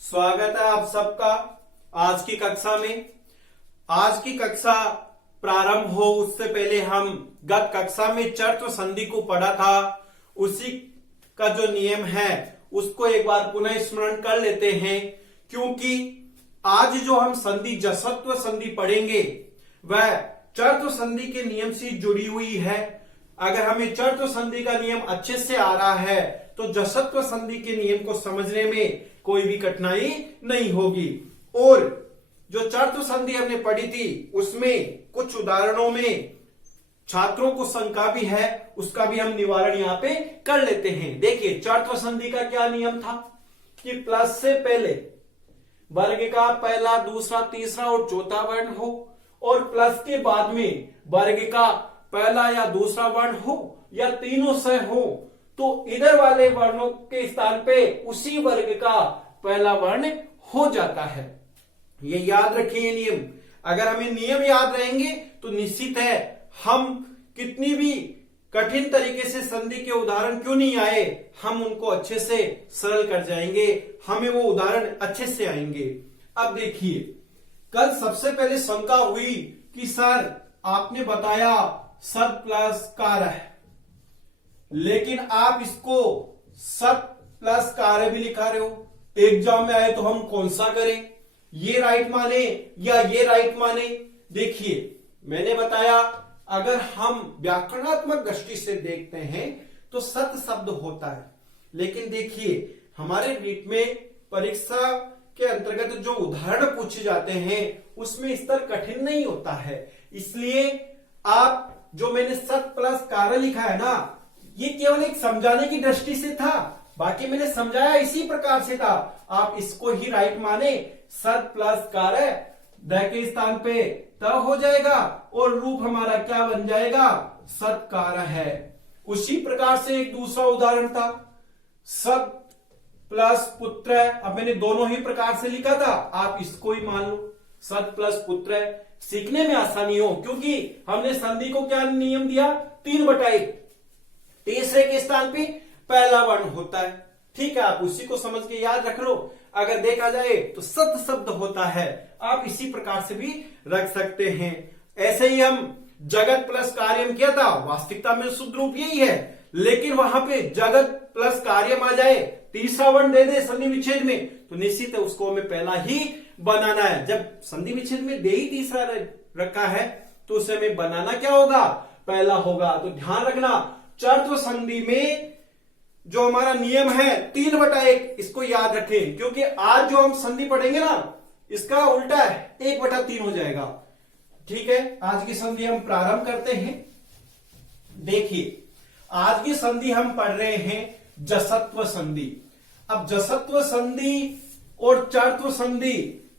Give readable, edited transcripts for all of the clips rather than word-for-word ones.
स्वागत है आप सबका आज की कक्षा में। आज की कक्षा प्रारंभ हो उससे पहले हम गत कक्षा में चर्त्व संधि को पढ़ा था, उसी का जो नियम है उसको एक बार पुनः स्मरण कर लेते हैं, क्योंकि आज जो हम संधि जसत्व संधि पढ़ेंगे वह चर्त्व संधि के नियम से जुड़ी हुई है। अगर हमें चर्त्व संधि का नियम अच्छे से आ रहा है तो जसत्व संधि के नियम को समझने में कोई भी कठिनाई नहीं होगी। और जो चर्त्व संधि हमने पढ़ी थी उसमें कुछ उदाहरणों में छात्रों को शंका भी है, उसका भी हम निवारण यहाँ पे कर लेते हैं। देखिए चर्त्व संधि का क्या नियम था कि प्लस से पहले वर्ग का पहला, दूसरा, तीसरा और चौथा वर्ण हो और प्लस के बाद में वर्ग का पहला या दूसरा वर्ण हो या तीनों से हो तो इधर वाले वर्णों के स्थान पे उसी वर्ग का पहला वर्ण हो जाता है। ये याद रखिए नियम। अगर हमें नियम याद रहेंगे तो निश्चित है हम कितनी भी कठिन तरीके से संधि के उदाहरण क्यों नहीं आए, हम उनको अच्छे से सरल कर जाएंगे, हमें वो उदाहरण अच्छे से आएंगे। अब देखिए कल सबसे पहले शंका हुई कि सर आपने बताया सत प्लस कार्य, लेकिन आप इसको सत प्लस कार्य भी लिखा रहे हो। एग्जाम में आए तो हम कौन सा करें, ये राइट माने या ये राइट माने। देखिए मैंने बताया अगर हम व्याकरणात्मक दृष्टि से देखते हैं तो सत शब्द होता है, लेकिन देखिए हमारे रीट में परीक्षा के अंतर्गत जो उदाहरण पूछे जाते हैं उसमें स्तर कठिन नहीं होता है। इसलिए आप जो मैंने सत प्लस कार्य लिखा है ना, ये केवल एक समझाने की दृष्टि से था, बाकी मैंने समझाया इसी प्रकार से था। आप इसको ही राइट माने, सत प्लस कार्य द के स्थान पे त हो जाएगा और रूप हमारा क्या बन जाएगा, सत्कार है। उसी प्रकार से एक दूसरा उदाहरण था सत प्लस पुत्र। अब मैंने दोनों ही प्रकार से लिखा था, आप इसको ही मान लो सत प्लस पुत्र। सीखने में आसानी हो क्योंकि हमने संधि को क्या नियम दिया, 3/1। तीसरे के स्थान पे पहला वर्ण होता है, ठीक है, आप उसी को समझ के याद रख लो। अगर देखा जाए तो सत शब्द होता है, आप इसी प्रकार से भी रख सकते हैं। ऐसे ही हम जगत प्लस कार्यम किया था, वास्तविकता में शुद्ध रूप यही है, लेकिन वहां पे जगत प्लस कार्यम आ जाए, तीसरा वर्ण दे दे संधि विच्छेद में तो निश्चित है उसको हमें पहला ही बनाना है। जब संधि विच्छेद में दे ही तीसरा रखा है तो उसे हमें बनाना क्या होगा, पहला होगा। तो ध्यान रखना चर्त्व संधि में जो हमारा नियम है 3/1, इसको याद रखें, क्योंकि आज जो हम संधि पढ़ेंगे ना इसका उल्टा है, 1/3 हो जाएगा। ठीक है, आज की संधि हम प्रारंभ करते हैं। देखिए आज की संधि हम पढ़ रहे हैं जसत्व संधि। अब जसत्व संधि और चर्त्व संधि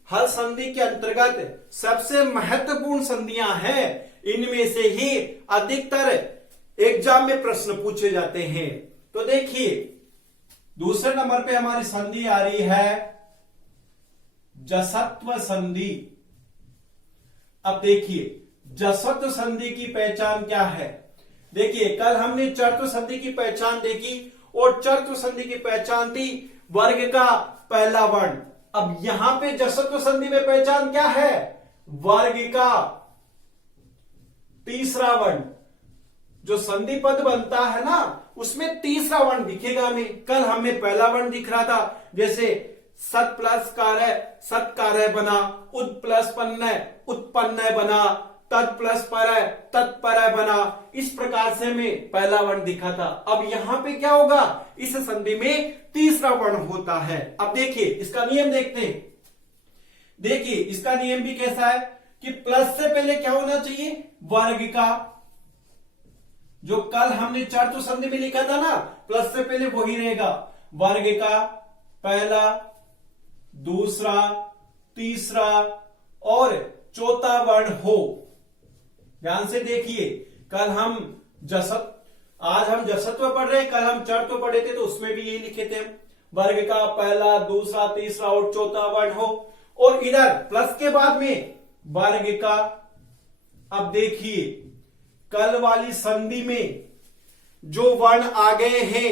हर संधि के अंतर्गत सबसे महत्वपूर्ण संधियां हैं, इनमें से ही अधिकतर एग्जाम में प्रश्न पूछे जाते हैं। तो देखिए दूसरे नंबर पे हमारी संधि आ रही है जसत्व संधि। अब देखिए जसत्व संधि की पहचान क्या है। देखिए कल हमने चर्त्व संधि की पहचान देखी और चर्त्व संधि की पहचान थी वर्ग का पहला वर्ण। अब यहां पे जसत्व संधि में पहचान क्या है, वर्ग का तीसरा वर्ण। जो संधि पद बनता है ना उसमें तीसरा वर्ण दिखेगा हमें। कल हमें पहला वर्ण दिख रहा था, जैसे सत प्लस कार्य सत्कार्य बना, उद प्लस पन्न उत्पन्न बना, तत् प्लस परय तत्परय बना, इस प्रकार से हमें पहला वर्ण दिखा था। अब यहां पे क्या होगा, इस संधि में तीसरा वर्ण होता है। अब देखिए इसका नियम देखते हैं। देखिए इसका नियम भी कैसा है कि प्लस से पहले क्या होना चाहिए, वर्ग का। जो कल हमने चर्त्व संधि में लिखा था ना, प्लस से पहले वही रहेगा, वर्ग का पहला, दूसरा, तीसरा और चौथा वर्ण हो। ध्यान से देखिए कल हम आज हम जसत्व पढ़ रहे हैं, कल हम चर्त्व पढ़े थे तो उसमें भी यही लिखे थे हम, वर्ग का पहला, दूसरा, तीसरा और चौथा वर्ण हो। और इधर प्लस के बाद में वर्ग का। अब देखिए कल वाली संधि में जो वर्ण आ गए हैं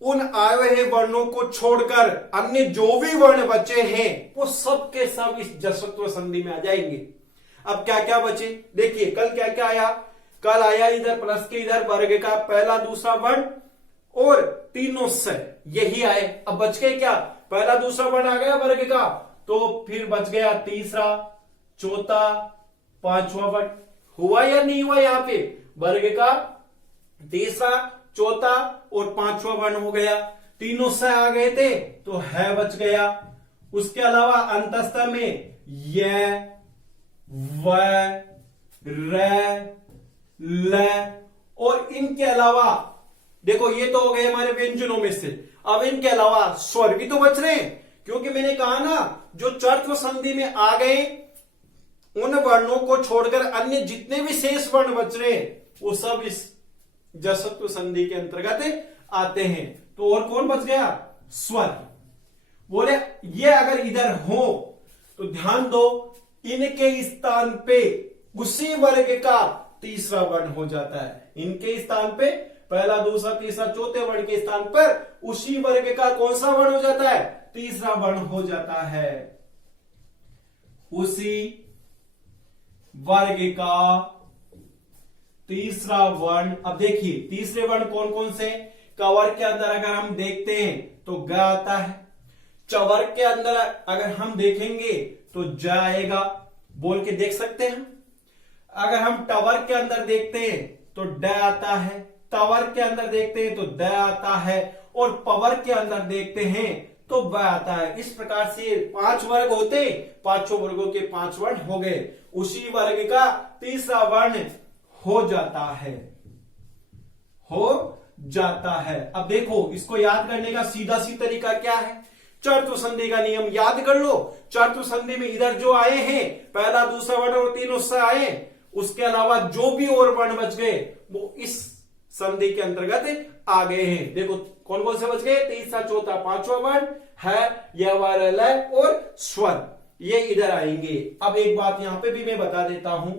उन आए हुए वर्णों को छोड़कर अन्य जो भी वर्ण बचे हैं वो सब के सब इस जसत्व संधि में आ जाएंगे। अब क्या क्या बचे देखिए, कल क्या क्या आया, कल आया इधर प्लस के इधर वर्ग का पहला दूसरा वर्ण और तीनों से यही आए। अब बच गए क्या, पहला दूसरा वर्ण आ गया वर्ग का, तो फिर बच गया तीसरा चौथा पांचवा वर्ण। हुआ या नहीं हुआ, यहां पे वर्ग का तीसरा चौथा और पांचवा वर्ण हो गया, तीनों से आ गए थे तो है बच गया। उसके अलावा अंतस्थ में य व र ल और इनके अलावा देखो ये तो हो गए हमारे व्यंजनों में से। अब इनके अलावा स्वर भी तो बच रहे हैं, क्योंकि मैंने कहा ना जो चर्त्व संधि में आ गए उन वर्णों को छोड़कर अन्य जितने भी शेष वर्ण बच रहे हैं वो सब इस जसत्व संधि के अंतर्गत आते हैं। तो और कौन बच गया, स्वर। बोले ये अगर इधर हो तो ध्यान दो इनके स्थान पे उसी वर्ग का तीसरा वर्ण हो जाता है। इनके स्थान पे पहला दूसरा तीसरा चौथे वर्ण के स्थान पर उसी वर्ग का कौन सा वर्ण हो जाता है, तीसरा वर्ण हो जाता है। उसी वर्ग का तीसरा वर्ण। अब देखिए तीसरे वर्ण कौन कौन से, कवर्ग के अंदर अगर हम देखते हैं तो ग आता है, चवर्ग के अंदर अगर हम देखेंगे तो ज आएगा, बोल के देख सकते हैं। अगर हम टवर्ग के अंदर देखते हैं तो ड आता है, तवर्ग के अंदर देखते हैं तो द आता है और पवर्ग के अंदर देखते हैं तो ब आता है। इस प्रकार से 5 वर्ग होते, पांचों वर्गों के 5 वर्ण हो गए, उसी वर्ग का तीसरा वर्ण हो जाता है, हो जाता है। अब देखो इसको याद करने का सीधा सी तरीका क्या है, चर्त्व संधि का नियम याद कर लो। चर्त्व संधि में इधर जो आए हैं पहला दूसरा वर्ण और तीनों से आए, उसके अलावा जो भी और वर्ण बच गए वो इस संधि के अंतर्गत आ गए हैं। देखो कौन कौन से बच गए, तीसरा चौथा पांचवा वर्ण है, य व र ल और स्वर, ये इधर आएंगे। अब एक बात यहां पे भी मैं बता देता हूं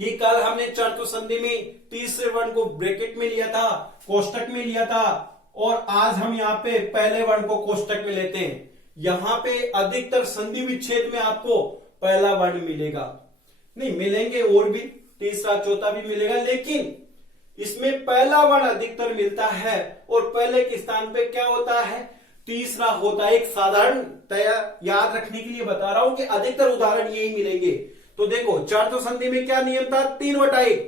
कि कल हमने चर्त्व संधि में तीसरे वर्ण को ब्रैकेट में लिया था, कोष्टक में लिया था, और आज हम यहाँ पे पहले वर्ण को कोष्टक में लेते हैं। यहाँ पे अधिकतर संधि विच्छेद में आपको पहला वर्ण मिलेगा, नहीं मिलेंगे और भी तीसरा चौथा भी मिलेगा, लेकिन इसमें पहला वर्ण अधिकतर मिलता है और पहले के स्थान पे क्या होता है, तीसरा होता है। एक साधारण याद रखने के लिए बता रहा हूं कि अधिकतर उदाहरण यही मिलेंगे। तो देखो चर्त्व संधि में क्या नियम था, 3/1,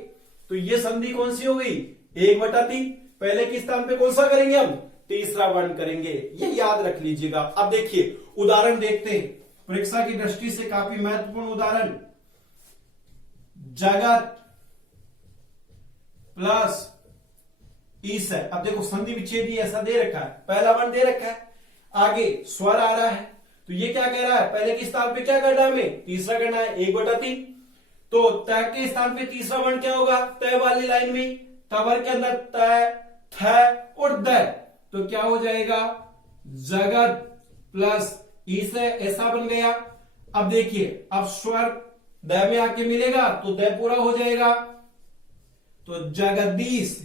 तो ये संधि कौन सी हो गई, 1/3। पहले के स्थान पे कौन सा करेंगे हम, तीसरा वर्ण करेंगे, ये याद रख लीजिएगा। अब देखिए उदाहरण देखते हैं, परीक्षा की दृष्टि से काफी महत्वपूर्ण उदाहरण, जगत प्लस ईस है। अब देखो संधि विच्छेद ऐसा दे रखा है, पहला वर्ण दे रखा है, आगे स्वर आ रहा है, तो ये क्या कह रहा है, पहले के स्थान पे क्या करना है हमें, तीसरा करना है, 1/3। तो त के स्थान पे तीसरा वर्ण क्या होगा, तय वाली लाइन में, तवर के अंदर तय थ और द, तो क्या हो जाएगा, जगत प्लस ईस ऐसा बन गया। अब देखिए अब स्वर द में आके मिलेगा तो द पूरा हो जाएगा, तो जगदीश,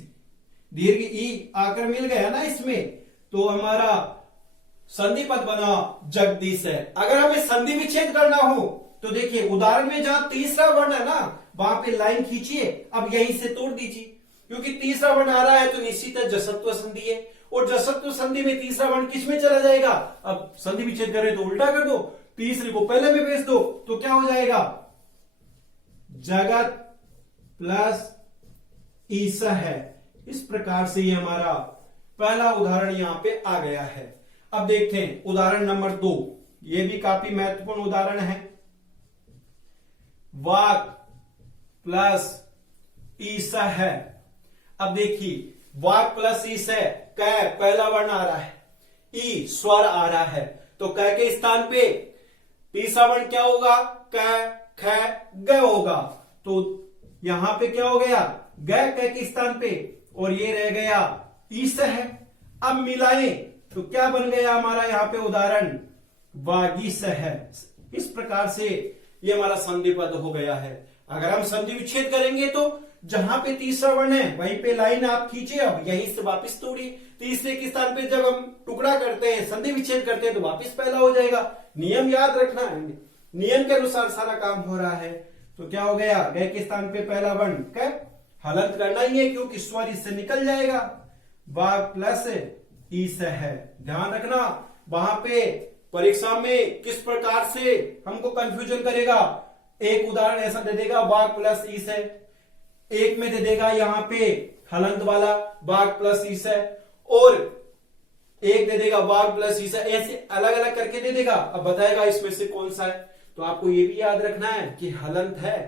दीर्घ ई आकर मिल गया ना इसमें, तो हमारा संधि पद बना जगदीश है। अगर हमें संधि विच्छेद करना हो तो देखिए उदाहरण में जहां तीसरा वर्ण है ना वहां पे लाइन खींचिए, अब यहीं से तोड़ दीजिए, क्योंकि तीसरा वर्ण आ रहा है तो निश्चित जसत्व संधि है, और जसत्व संधि में तीसरा वर्ण किस में चला जाएगा, अब संधि विच्छेद कर रहे तो उल्टा कर दो, तीसरे को पहले में भेज दो, तो क्या हो जाएगा, जगत प्लस ईस है। इस प्रकार से ये हमारा पहला उदाहरण यहां पे आ गया है। अब देखते हैं उदाहरण नंबर 2, ये भी काफी महत्वपूर्ण उदाहरण है, वाक प्लस ईस है। अब देखिए वाक प्लस ईस है, क पहला वर्ण आ रहा है, ई स्वर आ रहा है, तो क के स्थान पे तीसरा वर्ण क्या होगा, क ख ग होगा, तो यहां पे क्या हो गया, ग क के स्थान पे, और ये रह गया ईस है। अब मिलाएं तो क्या बन गया हमारा यहाँ पे उदाहरण, वागीस है। इस प्रकार से ये हमारा संधि पद हो गया है। अगर हम संधि विच्छेद करेंगे तो जहां पे तीसरा वर्ण है वहीं पे लाइन आप खींचिए, अब यहीं से वापस तोड़िए, तीसरे के स्थान पे जब हम टुकड़ा करते हैं, संधि विच्छेद करते हैं, तो वापस पहला हो जाएगा। नियम याद रखना है, नियम के अनुसार सारा काम हो रहा है। तो क्या हो गया, गय के स्थान पे पहला वर्ण क, हलंत करना ही है क्योंकि स्वर इससे निकल जाएगा। वाग प्लस ईस है। ध्यान रखना, वहां पे परीक्षा में किस प्रकार से हमको कंफ्यूजन करेगा। एक उदाहरण ऐसा दे देगा, वाग प्लस ईस है, एक में दे देगा यहाँ पे हलंत वाला वाग प्लस ईस है, और एक दे देगा वाग प्लस ईस है, ऐसे अलग अलग करके दे देगा। अब बताएगा इसमें से कौन सा है। तो आपको ये भी याद रखना है कि हलंत है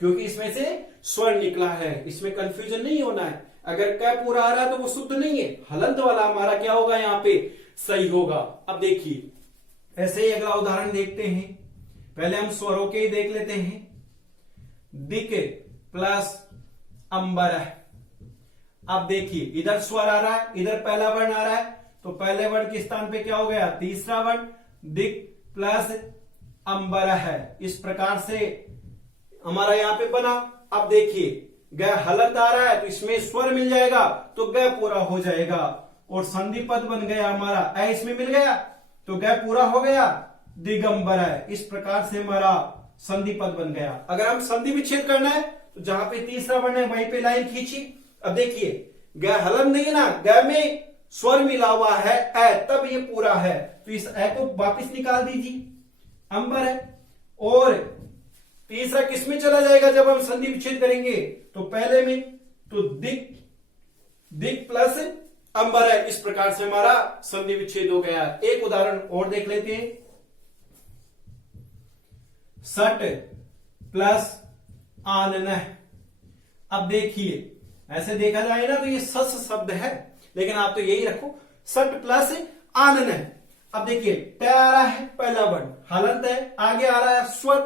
क्योंकि इसमें से स्वर निकला है, इसमें कंफ्यूजन नहीं होना है। अगर क पूरा आ रहा है तो वो शुद्ध नहीं है, हलंत वाला हमारा क्या होगा यहाँ पे सही होगा। अब देखिए, ऐसे ही अगला उदाहरण देखते हैं। पहले हम स्वरों के ही देख लेते हैं। दिक प्लस अंबर। अब देखिए, इधर स्वर आ रहा है, इधर पहला वर्ण आ रहा है, तो पहले वर्ण के स्थान पे क्या हो गया, तीसरा वर्ण दिक प्लस अंबर है। इस प्रकार से हमारा यहाँ पे बना। अब देखिए, ग हलंत आ रहा है तो इसमें स्वर मिल जाएगा तो ग पूरा हो जाएगा, और संधि पद बन गया हमारा, अ इसमें मिल गया तो ग पूरा हो गया, दिगंबर है। इस प्रकार से हमारा संधि पद बन गया। अगर हम संधि विच्छेद करना है तो जहां पे तीसरा वर्ण है वहीं पे लाइन खींची। अब देखिए, ग हलंत नहीं है ना, ग में स्वर मिला हुआ है अ, तब ये पूरा है, तो इस अ को वापिस निकाल दीजिए, अंबर है। और तीसरा किस में चला जाएगा जब हम संधि विच्छेद करेंगे, तो पहले में, तो दिक, दिक प्लस अंबर है। इस प्रकार से हमारा संधि विच्छेद हो गया। एक उदाहरण और देख लेते हैं। सट प्लस आनन। अब देखिए, ऐसे देखा जाए ना तो ये सस शब्द है, लेकिन आप तो यही रखो, सट प्लस आनन है। अब देखिए, ट आ रहा है पहला वर्ण, हलंत है, आगे आ रहा है स्वर,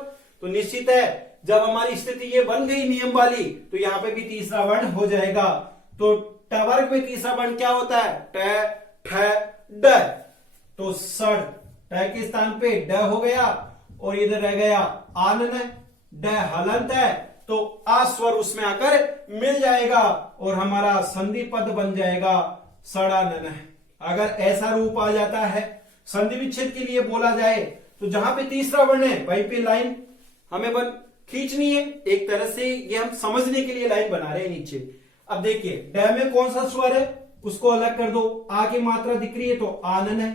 तो निश्चित है जब हमारी स्थिति ये बन गई नियम वाली, तो यहां पे भी तीसरा वर्ण हो जाएगा। तो ट वर्ग में तीसरा वर्ण क्या होता है, ट, ठ, ड। तो सड़, ट के स्थान पे ड हो गया, और इधर रह गया आनन, ड हलंत है, तो आ स्वर उसमें आकर मिल जाएगा और हमारा संधि पद बन जाएगा सड़ानन। अगर ऐसा रूप आ जाता है संधि विच्छेद के लिए बोला जाए, तो जहां पे तीसरा वर्ण है वहीं पे लाइन हमें खींचनी है। एक तरह से ये हम समझने के लिए लाइन बना रहे हैं नीचे। अब देखिए, ड में कौन सा स्वर है उसको अलग कर दो, आ की मात्रा दिख रही है तो आनन है।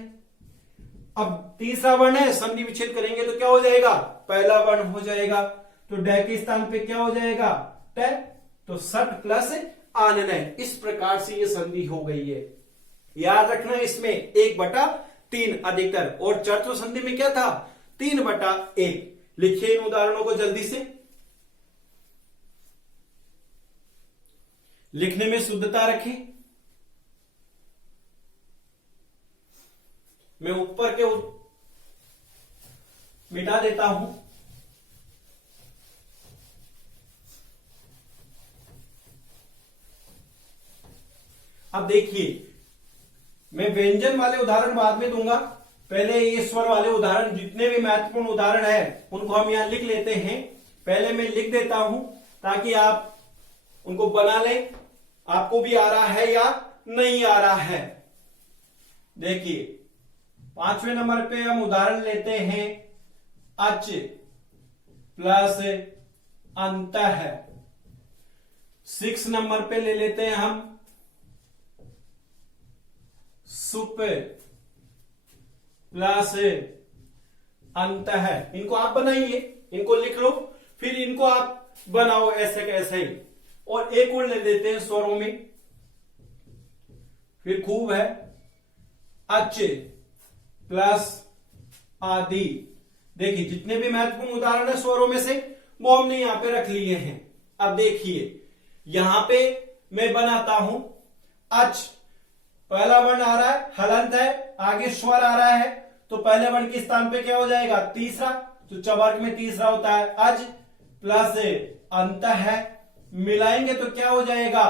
अब तीसरा वर्ण है, संधि विच्छेद करेंगे तो क्या हो जाएगा, पहला वर्ण हो जाएगा, तो ड के स्थान पे क्या हो जाएगा, ट, तो सट प्लस आनन है। इस प्रकार से ये संधि हो गई है। याद रखना, इसमें 1/3 अधिकतर, और चर्त्व संधि में क्या था, 3/1। लिखिए इन उदाहरणों को जल्दी से, लिखने में शुद्धता रखें। मैं ऊपर के मिटा देता हूं। अब देखिए, मैं व्यंजन वाले उदाहरण बाद में दूंगा, पहले ये स्वर वाले उदाहरण, जितने भी महत्वपूर्ण उदाहरण है उनको हम यहां लिख लेते हैं। पहले मैं लिख देता हूं ताकि आप उनको बना लें, आपको भी आ रहा है या नहीं आ रहा है। देखिए, 5वें नंबर पे हम उदाहरण लेते हैं, अच प्लस अंत है। 6 नंबर पे ले लेते हैं हम सुप प्लस अंत है। इनको आप बनाइए, इनको लिख लो, फिर इनको आप बनाओ ऐसे कैसे ही। और एक और ले लेते हैं स्वरों में, फिर खूब है, अच प्लस आदि। देखिए, जितने भी महत्वपूर्ण उदाहरण है स्वरों में से वो हमने यहां पे रख लिए हैं। अब देखिए, यहां पे मैं बनाता हूं, अच पहला वर्ण आ रहा है, हलंत है, आगे स्वर आ रहा है, तो पहले वर्ण के स्थान पे क्या हो जाएगा, तीसरा, तो चवर्ग में तीसरा होता है अज, प्लस अंत है, मिलाएंगे तो क्या हो जाएगा,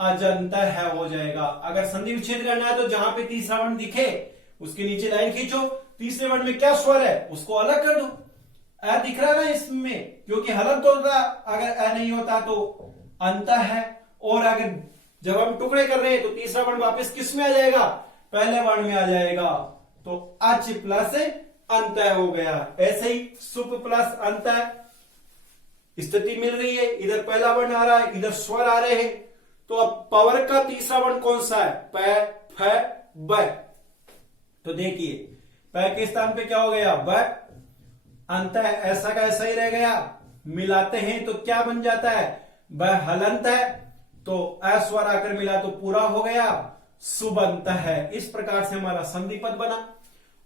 अजंत है हो जाएगा। अगर संधि विच्छेद करना है तो जहां पे तीसरा वर्ण दिखे उसके नीचे लाइन खींचो, तीसरे वर्ण में क्या स्वर है उसको अलग कर दो। अ दिख रहा ना इसमें, क्योंकि हलंत होता, अगर अ नहीं होता तो अंत है, और अगर जब हम टुकड़े कर रहे हैं तो तीसरा वर्ण वापस किस में आ जाएगा, पहले वर्ण में आ जाएगा। तो अच प्लस अंत हो गया। ऐसे ही सुप प्लस अंत स्थिति मिल रही है, इधर पहला वर्ण आ रहा है, इधर स्वर आ रहे हैं। तो अब पवर का तीसरा वर्ण कौन सा है, प फ ब। तो देखिए प के स्थान पे क्या हो गया, ब। अंत ऐसा का ऐसा ही रह गया, मिलाते हैं तो क्या बन जाता है, ब हलंत है, तो अस्वर आकर मिला तो पूरा हो गया, सुबंत है। इस प्रकार से हमारा संधि पद बना।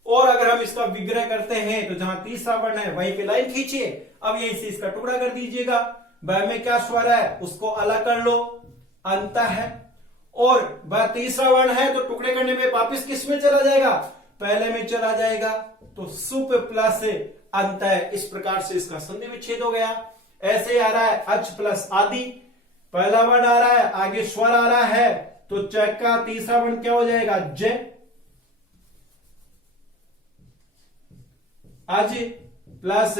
और अगर हम इसका विग्रह करते हैं तो जहां तीसरा वर्ण है वहीं पे लाइन खींचिए। अब यहीं से इसका टुकड़ा कर दीजिएगा। ब में क्या स्वर है उसको अलग कर लो, अंत है। और ब तीसरा वर्ण है तो टुकड़े करने में वापिस किस में चला जाएगा, पहले में चला जाएगा। तो सुप प्लस अंत है। इस प्रकार से इसका संधि विच्छेद हो गया। ऐसे आ रहा है अच प्लस आदि, पहला वर्ण आ रहा है, आगे स्वर आ रहा है, तो च का तीसरा वर्ण क्या हो जाएगा, ज। अज प्लस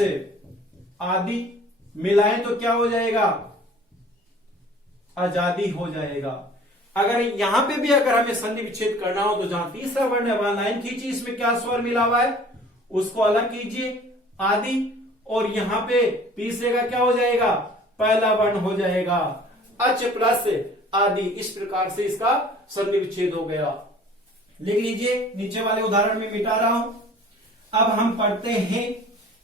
आदि मिलाएं तो क्या हो जाएगा, आजादी हो जाएगा। अगर यहां पे भी अगर हमें संधि विच्छेद करना हो तो जहां तीसरा वर्ण है वहां लाइन खींचिए, इसमें क्या स्वर मिला हुआ है उसको अलग कीजिए, आदि। और यहां पे तीसरे का क्या हो जाएगा, पहला वर्ण हो जाएगा, अच प्लस आदि। इस प्रकार से इसका संधि विच्छेद हो गया। लिख लीजिए, नीचे वाले उदाहरण में मिटा रहा हूं। अब हम पढ़ते हैं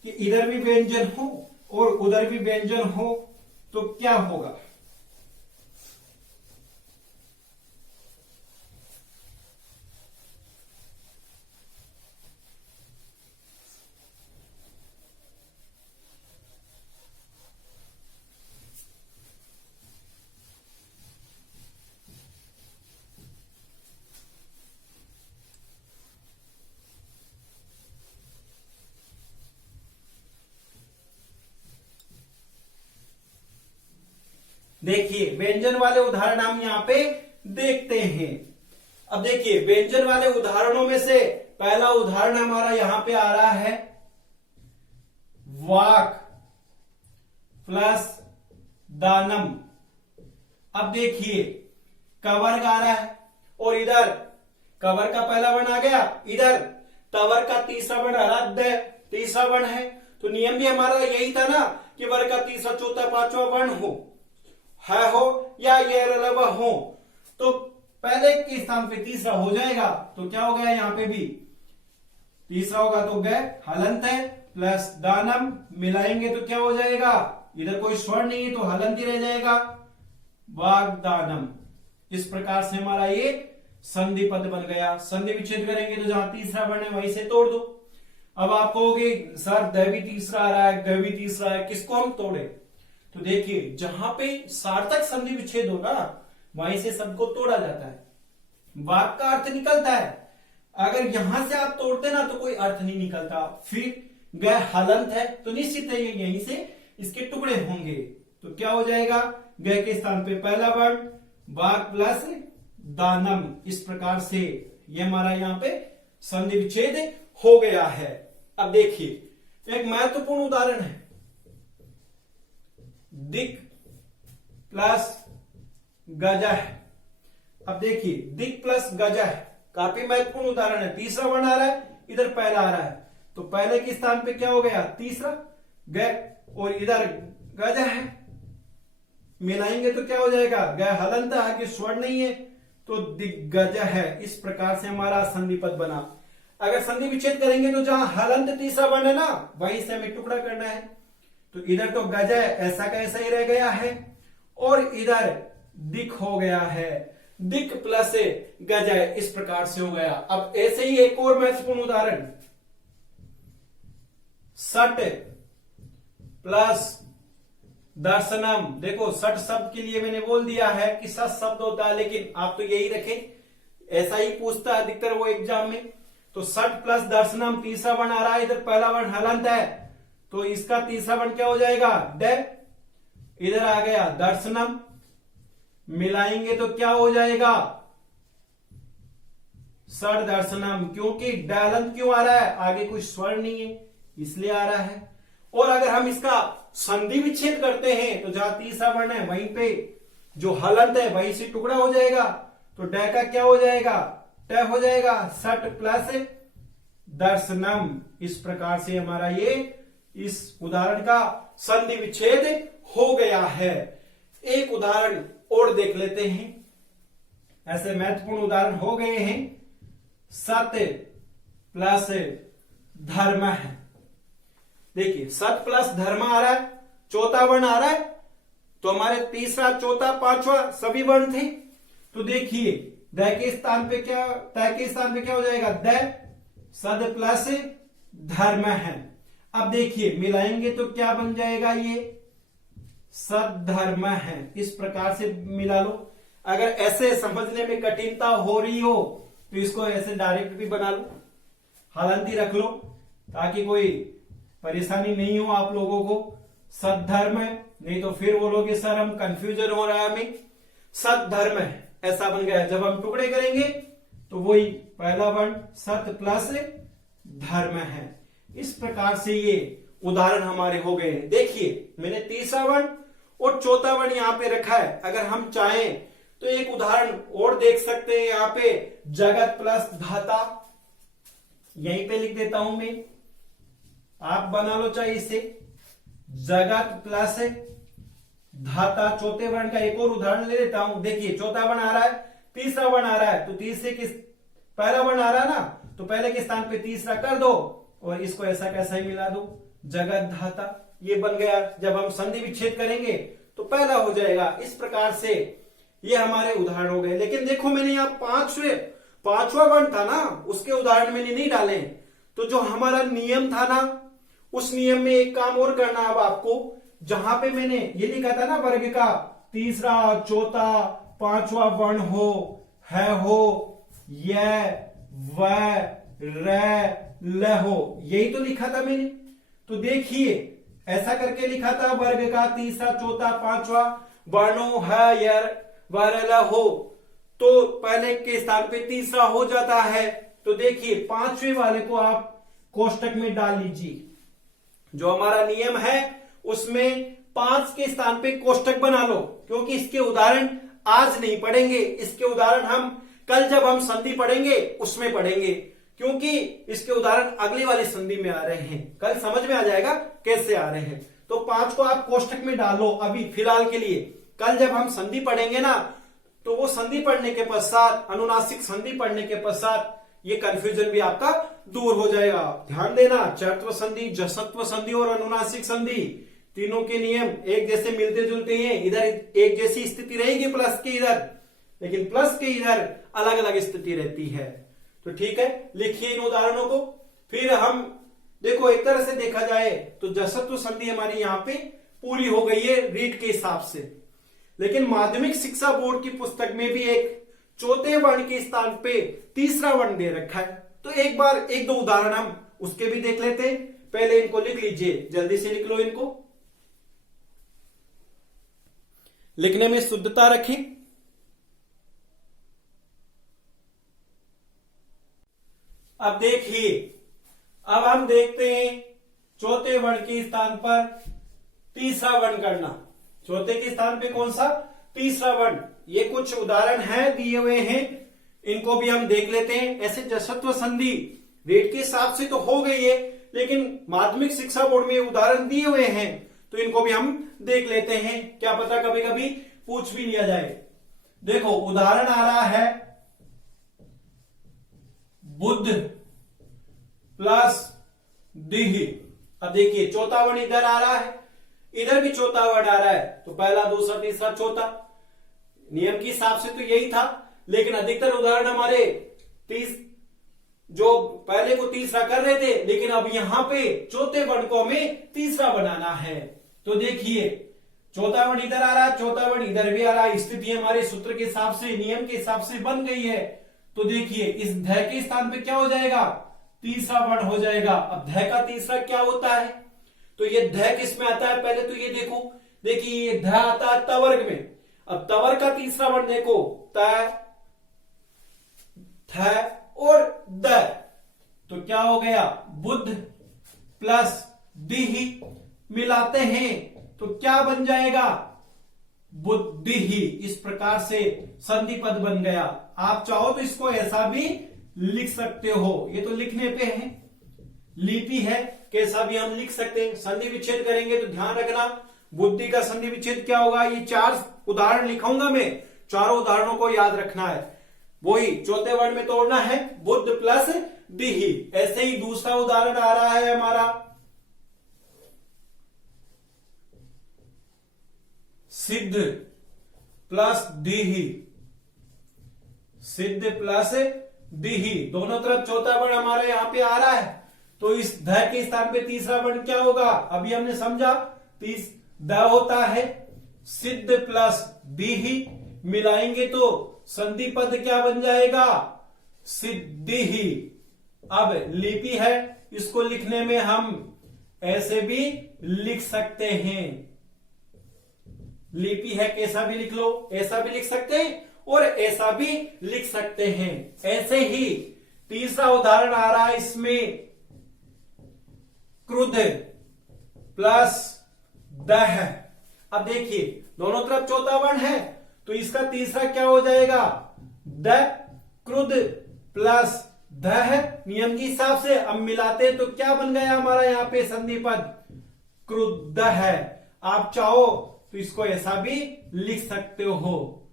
कि इधर भी व्यंजन हो और उधर भी व्यंजन हो तो क्या होगा। देखिए व्यंजन वाले उदाहरण हम यहां पे देखते हैं। अब देखिए व्यंजन वाले उदाहरणों में से पहला उदाहरण हमारा यहां पे आ रहा है, वाक प्लस दानम। अब देखिए कवर्ग आ रहा है और इधर कवर का पहला वर्ण आ गया, इधर तवर का तीसरा वर्ण रद्द है, तीसरा वर्ण है। तो नियम भी हमारा यही था ना कि वर्ग का तीसरा चौथा पांचवा वर्ण हो या ये रलव हो, तो पहले के स्थान पे तीसरा हो जाएगा। तो क्या हो गया, यहां पे भी तीसरा होगा तो गए हलंत है प्लस दानम, मिलाएंगे तो क्या हो जाएगा, इधर कोई स्वर नहीं है तो हलंत ही रह जाएगा, वागदानम। इस प्रकार से हमारा ये संधि पद बन गया। संधि विच्छेद करेंगे तो जहां तीसरा वर्ण है वहीं से तोड़ दो। अब आप कहोगे सर द भी तीसरा आ रहा है, ग भी तीसरा है, किसको हम तोड़े। तो देखिए जहां पे सार्थक संधि विच्छेद होगा वहीं से सबको तोड़ा जाता है, वाक्य का अर्थ निकलता है। अगर यहां से आप तोड़ते ना तो कोई अर्थ नहीं निकलता। फिर ग हलंत है तो निश्चित है यहीं से इसके टुकड़े होंगे। तो क्या हो जाएगा, ग के स्थान पे पहला वर्ण वाक प्लस दानम। इस प्रकार से ये हमारा यहां पे संधि विच्छेद हो गया है। अब देखिए एक महत्वपूर्ण उदाहरण है, दिक प्लस गजह। अब देखिए दिक प्लस गजह काफी महत्वपूर्ण उदाहरण है। तीसरा वर्ण आ रहा है, इधर पहला आ रहा है, तो पहले के स्थान पे क्या हो गया, तीसरा ग, और इधर गजह है, मिलाएंगे तो क्या हो जाएगा, ग हलंत, आगे स्वर नहीं है तो दिग्गज है। इस प्रकार से हमारा संधि पद बना। अगर संधि विच्छेद करेंगे तो जहां हलंत तीसरा वर्ण है ना वहीं से हमें टुकड़ा करना है। तो इधर तो गज ऐसा का ऐसा ही रह गया है और इधर दिक हो गया है, दिक प्लस गज। इस प्रकार से हो गया। अब ऐसे ही एक और महत्वपूर्ण उदाहरण, सट प्लस दर्शनम। देखो सट शब्द के लिए मैंने बोल दिया है कि सट शब्द होता है, लेकिन आप तो यही रखें, ऐसा ही पूछता है अधिकतर वो एग्जाम में। तो सट प्लस दर्शनम, तीसरा वर्ण आ रहा है, इधर पहला वर्ण हलंत है तो इसका तीसरा वर्ण क्या हो जाएगा, ड। इधर आ गया दर्शनम, मिलाएंगे तो क्या हो जाएगा, सट दर्शनम। क्योंकि डालंत क्यों आ रहा है, आगे कोई स्वर नहीं है इसलिए आ रहा है। और अगर हम इसका संधि विच्छेद करते हैं तो जहां तीसरा वर्ण है वहीं पे जो हलंत है वही से टुकड़ा हो जाएगा, तो ड का क्या हो जाएगा, ट हो जाएगा। सट प्लस दर्शनम। इस प्रकार से हमारा ये इस उदाहरण का संधि विच्छेद हो गया है। एक उदाहरण और देख लेते हैं। ऐसे महत्वपूर्ण उदाहरण हो गए हैं। सत्य प्लस धर्म है। देखिए सत प्लस धर्म आ रहा है, चौथा वर्ण आ रहा है, तो हमारे तीसरा, चौथा, पांचवा सभी वर्ण थे। तो देखिए द के स्थान पे क्या, त के स्थान पे क्या हो जाएगा, द। सद प्लस धर्म है। अब देखिए मिलाएंगे तो क्या बन जाएगा, ये सद्धर्म है। इस प्रकार से मिला लो। अगर ऐसे समझने में कठिनता हो रही हो तो इसको ऐसे डायरेक्ट भी बना लो, हलंती रख लो, ताकि कोई परेशानी नहीं हो आप लोगों को। सद्धर्म है, नहीं तो फिर बोलोगे सर हम कंफ्यूजन हो रहा है हमें। सद्धर्म है ऐसा बन गया। जब हम टुकड़े करेंगे तो वही पहला वर्ण सत प्लस धर्म है। इस प्रकार से ये उदाहरण हमारे हो गए। देखिए मैंने तीसरा वर्ण और चौथा वर्ण यहां पे रखा है। अगर हम चाहें तो एक उदाहरण और देख सकते हैं। यहां पे जगत प्लस धाता, यहीं पे लिख देता हूं मैं, आप बना लो चाहे इसे। जगत प्लस धाता, चौथे वर्ण का एक और उदाहरण ले लेता हूं। देखिए चौथा वर्ण आ रहा है, तीसरा वर्ण आ रहा है, तो तीसरे किस, पहला वर्ण आ रहा है ना, तो पहले के स्थान पे तीसरा कर दो और इसको ऐसा कैसा ही मिला दो, जगत धाता। ये बन गया। जब हम संधि विच्छेद करेंगे तो पहला हो जाएगा। इस प्रकार से ये हमारे उदाहरण हो गए। लेकिन देखो मैंने यहाँ पांचवा वर्ण था ना, उसके उदाहरण मैंने नहीं डाले। तो जो हमारा नियम था ना, उस नियम में एक काम और करना अब आपको। जहां पे मैंने ये लिखा था ना वर्ग का तीसरा, चौथा, पांचवा वर्ण हो, है हो, य, व, र, ल हो, यही तो लिखा था मैंने। तो देखिए ऐसा करके लिखा था, वर्ग का तीसरा, चौथा, पांचवा वर्णो है, य, व, र, ल हो, तो पहले के स्थान पे तीसरा हो जाता है। तो देखिए पांचवे वाले को आप कोष्टक में डाल लीजिए। जो हमारा नियम है उसमें 5 के स्थान पे कोष्टक बना लो, क्योंकि इसके उदाहरण आज नहीं पढ़ेंगे। इसके उदाहरण हम कल जब हम संधि पढ़ेंगे उसमें पढ़ेंगे, क्योंकि इसके उदाहरण अगली वाली संधि में आ रहे हैं। कल समझ में आ जाएगा कैसे आ रहे हैं। तो 5 को आप कोष्टक में डालो अभी फिलहाल के लिए। कल जब हम संधि पढ़ेंगे ना, तो वो संधि पढ़ने के पश्चात, अनुनासिक संधि पढ़ने के पश्चात ये कंफ्यूजन भी आपका दूर हो जाएगा। ध्यान देना, चरत्व संधि, जसत्व संधि और अनुनासिक संधि तीनों के नियम एक जैसे मिलते जुलते हैं। इधर एक जैसी स्थिति रहेगी प्लस के इधर, लेकिन प्लस के इधर अलग अलग स्थिति रहती है। तो ठीक है, लिखिए इन उदाहरणों को। फिर हम देखो, एक तरह से देखा जाए तो जसत्व संधि हमारी यहाँ पे पूरी हो गई है रीट के हिसाब से। लेकिन माध्यमिक शिक्षा बोर्ड की पुस्तक में भी एक चौथे वर्ण के स्थान पे तीसरा वर्ण दे रखा है। तो एक बार एक दो उदाहरण हम उसके भी देख लेते हैं। पहले इनको लिख लीजिए, जल्दी से लिख लो इनको, लिखने में शुद्धता रखें। अब देखिए, अब हम देखते हैं चौथे वर्ण के स्थान पर तीसरा वर्ण करना। चौथे के स्थान पे कौन सा, तीसरा वर्ण। ये कुछ उदाहरण हैं दिए हुए हैं, इनको भी हम देख लेते हैं। ऐसे जसत्व संधि रेट के हिसाब से तो हो गई है, लेकिन माध्यमिक शिक्षा बोर्ड में उदाहरण दिए हुए हैं, तो इनको भी हम देख लेते हैं। क्या पता कभी कभी पूछ भी लिया जाए। देखो उदाहरण आ रहा है, बुद्ध प्लस दीहि। अब देखिए चौथा वर्ण इधर आ रहा है, इधर भी चौथा वर्ण आ रहा है, तो पहला, दूसरा, तीसरा, चौथा। नियम के हिसाब से तो यही था, लेकिन अधिकतर उदाहरण हमारे जो पहले को तीसरा कर रहे थे, लेकिन अब यहां पे चौथे वर्ण को हमें तीसरा बनाना है। तो देखिए चौथा वर्ण इधर आ रहा है, चौथा वर्ण इधर भी आ रहा है। स्थिति हमारे सूत्र के हिसाब से, नियम के हिसाब से बन गई है। तो देखिए इस ध के स्थान पे क्या हो जाएगा, तीसरा वर्ण हो जाएगा। अब ध का तीसरा क्या होता है, तो ये ध किस में आता है, पहले तो ये देखो। देखिए ये ध आता है तवर्ग में। अब तवर्ग का तीसरा वर्ण देखो, त, थ और द, तो क्या हो गया, बुद्ध प्लस दीहि। मिलाते हैं तो क्या बन जाएगा, बुद्धि ही, इस प्रकार से संधि पद बन गया। आप चाहो तो इसको ऐसा भी लिख सकते हो, ये तो लिखने पे है, लिपि है, कैसा भी हम लिख सकते हैं। संधि विच्छेद करेंगे तो ध्यान रखना बुद्धि का संधि विच्छेद क्या होगा। ये 4 उदाहरण लिखूंगा मैं, चारों उदाहरणों को याद रखना है, वही चौथे वर्ण में तोड़ना है, बुद्ध प्लस दिही। ऐसे ही दूसरा उदाहरण आ रहा है हमारा, सिद्ध प्लस दिही, सिद्ध प्लस दिही, दोनों तरफ चौथा वर्ण हमारा यहां पे आ रहा है, तो इस ध के स्थान पे तीसरा वर्ण क्या होगा, अभी हमने समझा, द होता है, सिद्ध प्लस दिही मिलाएंगे तो संधि पद क्या बन जाएगा, सिद्धि ही। अब लिपि है, इसको लिखने में हम ऐसे भी लिख सकते हैं, लिपि है, कैसा भी लिख लो, ऐसा भी लिख सकते हैं और ऐसा भी लिख सकते हैं। ऐसे ही तीसरा उदाहरण आ रहा है इसमें, क्रुद्ध प्लस दह। अब देखिए दोनों तरफ चौथा वर्ण है, तो इसका तीसरा क्या हो जाएगा, द क्रुद्ध प्लस दह। नियम के हिसाब से अब मिलाते हैं तो क्या बन गया हमारा यहां पे संधि पद, क्रुद्ध है। आप चाहो तो इसको ऐसा भी लिख सकते हो,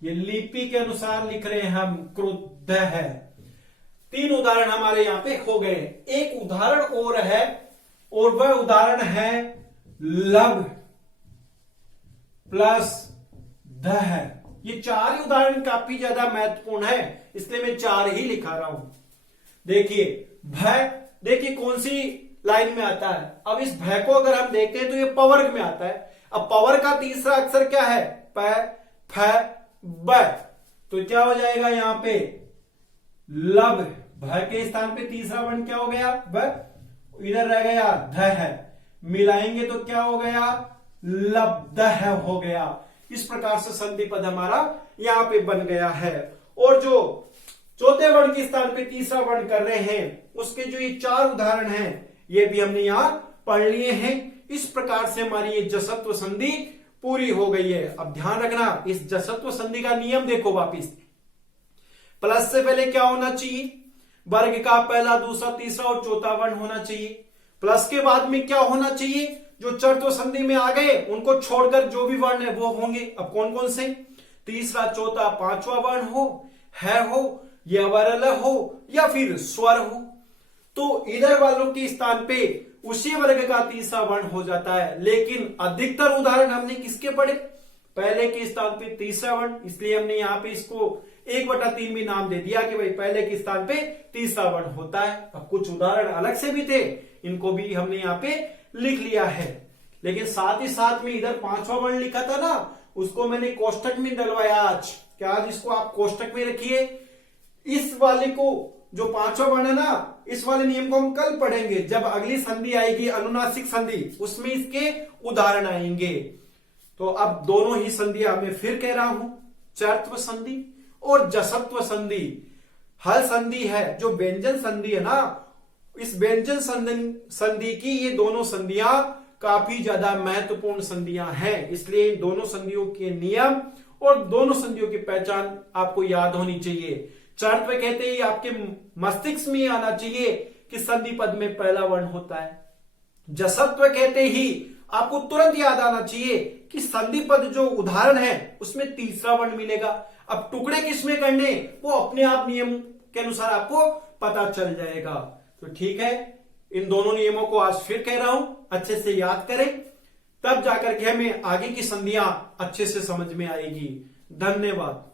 ये लिपि के अनुसार लिख रहे हैं हम, क्रुद्ध है। 3 उदाहरण हमारे यहां पे हो गए। एक उदाहरण और है, और वह उदाहरण है लब प्लस दह। ये 4 ही उदाहरण काफी ज्यादा महत्वपूर्ण है, इसलिए मैं 4 ही लिखा रहा हूं। देखिए भय, देखिए कौन सी लाइन में आता है। अब इस भय को अगर हम देखते हैं तो ये पवर्ग में आता है। अब पवर का तीसरा अक्षर क्या है, प फ ब, तो क्या हो जाएगा यहां पे, लब। भय के स्थान पे तीसरा वर्ण क्या हो गया, ब, इधर रह गया ध है, मिलाएंगे तो क्या हो गया, लब्धः हो गया। इस प्रकार से संधि पद हमारा यहां पे बन गया है। और जो चौथे वर्ण के स्थान पे तीसरा वर्ण कर रहे हैं, उसके जो ये 4 उदाहरण हैं, ये भी हमने यहां पढ़ लिए हैं। इस प्रकार से हमारी ये जसत्व संधि पूरी हो गई है। अब ध्यान रखना, इस जसत्व संधि का नियम देखो वापिस, प्लस से पहले क्या होना चाहिए, वर्ग का पहला, दूसरा, तीसरा और चौथा वर्ण होना चाहिए। प्लस के बाद में क्या होना चाहिए, जो चरत्व संधि में आ गए उनको छोड़कर जो भी वर्ण है वो होंगे। अब कौन कौन से, तीसरा, चौथा, पांचवा वर्ण हो, है हो, या वरल हो, या फिर स्वर हो, तो इधर वालों के स्थान पे उसी वर्ग का तीसरा वर्ण हो जाता है। लेकिन अधिकतर उदाहरण हमने किसके पढ़े, पहले के स्थान पे तीसरा वर्ण, इसलिए हमने यहाँ पे इसको 1/3 भी नाम दे दिया कि भाई पहले के स्थान पे तीसरा वर्ण होता है। अब कुछ उदाहरण अलग से भी थे, इनको भी हमने यहाँ पे लिख लिया है। लेकिन साथ ही साथ में इधर 5वां वर्ण लिखा था ना, उसको मैंने कोष्टक में डलवाया आज, क्या आज इसको आप कोष्टक में रखिए। इस वाले को जो 5वां वर्ण है ना, इस वाले नियम को हम कल पढ़ेंगे, जब अगली संधि आएगी अनुनासिक संधि, उसमें इसके उदाहरण आएंगे। तो अब दोनों ही संधियां मैं फिर कह रहा हूं, चरत्व संधि और जसत्व संधि। हल संधि है जो व्यंजन संधि है ना, इस व्यंजन संधि की ये दोनों संधियां काफी ज्यादा महत्वपूर्ण संधियां हैं, इसलिए दोनों संधियों के नियम और दोनों संधियों की पहचान आपको याद होनी चाहिए। चरत्व कहते ही आपके मस्तिष्क में आना चाहिए कि संधि पद में पहला वर्ण होता है। जसत्व कहते ही आपको तुरंत याद आना चाहिए कि संधि पद जो उदाहरण है उसमें तीसरा वर्ण मिलेगा। अब टुकड़े किसमें करने, वो अपने आप नियम के अनुसार आपको पता चल जाएगा। तो ठीक है, इन दोनों नियमों को आज फिर कह रहा हूं, अच्छे से याद करें, तब जाकर के हमें आगे की संधियां अच्छे से समझ में आएगी। धन्यवाद।